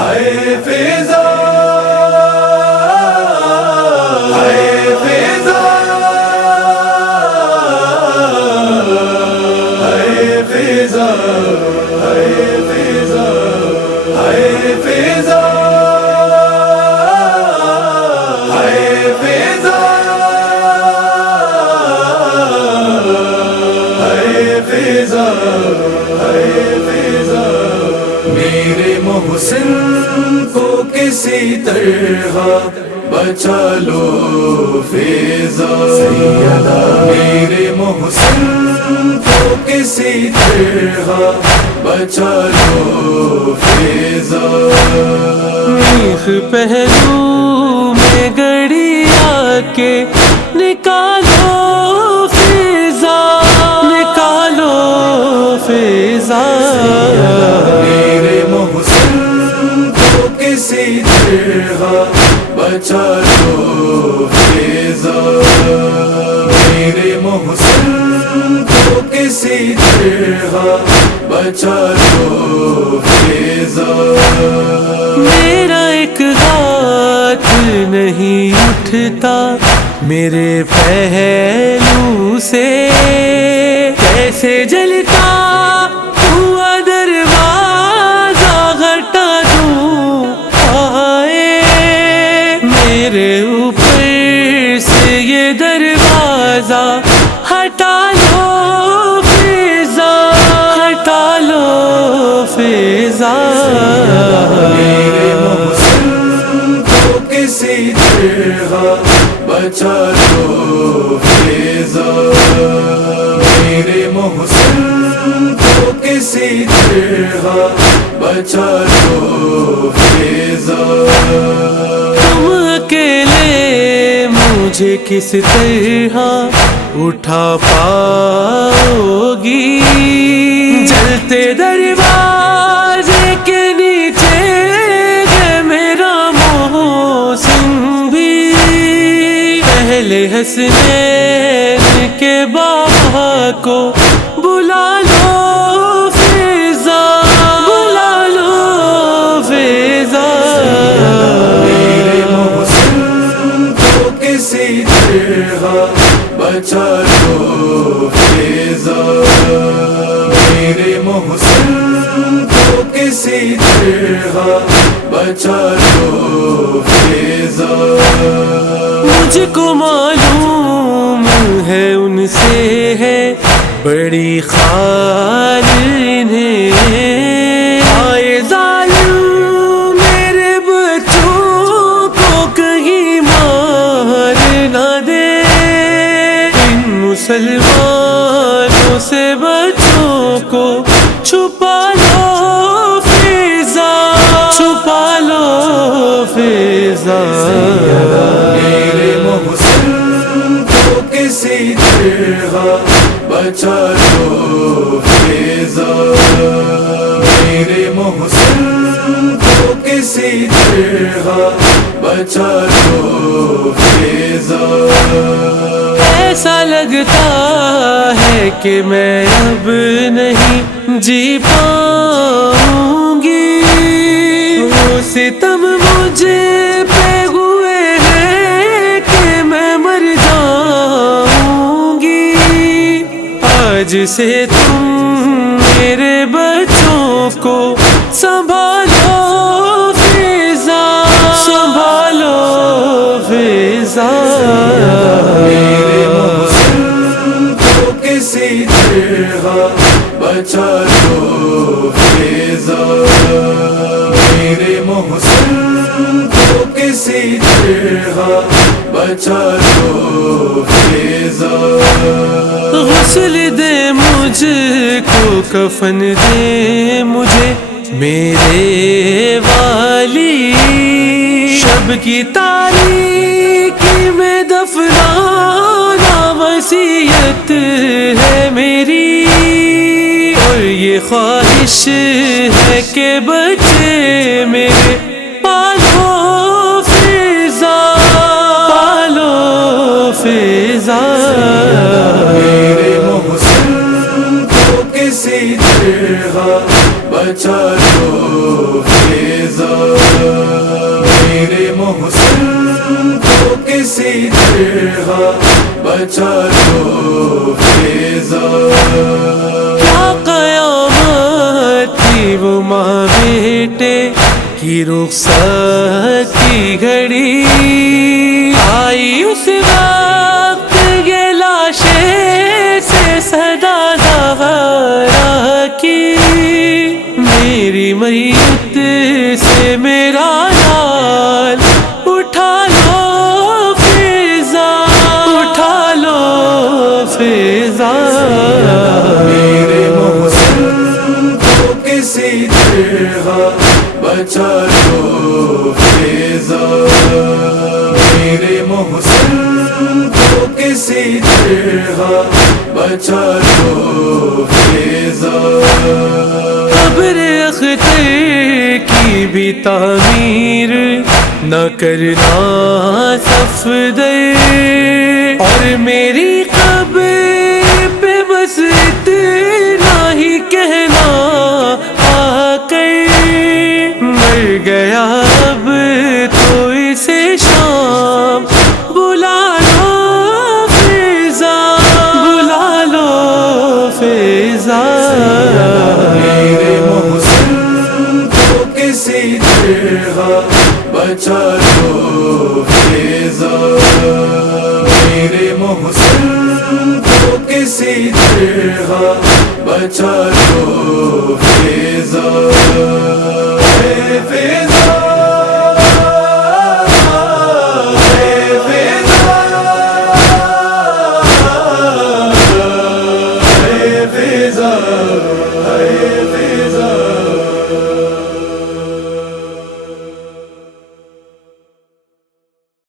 ہائے فضا ہائے فضا ہائے فضا ہائے فضا ہائے فضا ہائے فضا ہائے فضا ہائے فضا میرے محسن کو کسی طرح بچالو فضا میرے محسن کو کسی طرح بچالو فضا میخ پہلو میں گڑی آ کے نکالو فضا نکالو فضا میرے محسن کو کسی طرح بچالو فضا میرے محسن کو کسی طرح بچالو فضا میرا ایک ہاتھ نہیں اٹھتا میرے پہلو سے کیسے جلتا ہوا دروازہ ہٹا دوں ہائے میرے اوپر سے یہ دروازہ ہٹا لو فضا ہٹا لو فضا میرے محسن کو کسی طرح بچالو فضا میرے محسن کو کسی طرح بچالو فضا تم اکیلے مجھے کس طرح اٹھا پاؤگی جلتے دروازے کے نیچے ہے میرا محسن بھی پہلے حسنین کے بابا کو بلا لو فضا بلا لو فضا میرے محسن کو کسی طرح بچالو فضا میرے محسن کو کسی طرح بچالو فضا مجھ کو معلوم ہے ان سے ہے بڑی خال انہیں آئے ظالم میرے بچوں کو کہیں مار نہ دے ان مسلمانوں سے بچوں کو چھپا لو فضا چھپا لو فضا میرے محسن کو کسی طرح بچالو فضا میرے محسن کو کسی طرح بچالو فضا ایسا لگتا ہے کہ میں اب نہیں جی پاؤں گی وہ ستم مجھے پہ ہوئے ہیں کہ میں مر جاؤں گی آج سے تم میرے بچوں کو سنبھالو فضا سنبھالو فضا میرے محسن کو کسی طرح بچالو فضا میرے محسن کو کسی طرح بچالو فضا غسل دے مجھ کو کفن دے مجھے میرے والی شب کی تاریکی میں دفنانا وصیت ہے میری اور یہ خواہش ہے کہ بچے میرے پالو فضا پالو فضا میرے محسن کو کسی طرح بچالو فضا بچالو فیضا. کیا قیامت تھی وہ ماں بیٹے کی رخصت کی گھڑی، آئی اس وقت یہ لاشیں سے صدا زہرا کی. میری میت سے میرا لال اٹھا لو فضا، اٹھا لو فضا. میرے محسن کو کسی طرح بچالو فیضا. میرے محسن کو کسی طرح بچالو فیضا. قبر اختر کی بھی تعمیر نہ کرنا صفدر، اور میری قبر پہ بس اتنا ہی کہنا آ کر، مر گیا اب تو اسے شام بلا لو فضا، بلا لو فضا. میرے محسن کو کسی طرح بچالو فیضا. میرے محسن کو کسی طرح بچالو فیضا. اے فیضا، اے فیضا، اے فیضا، اے فیضا.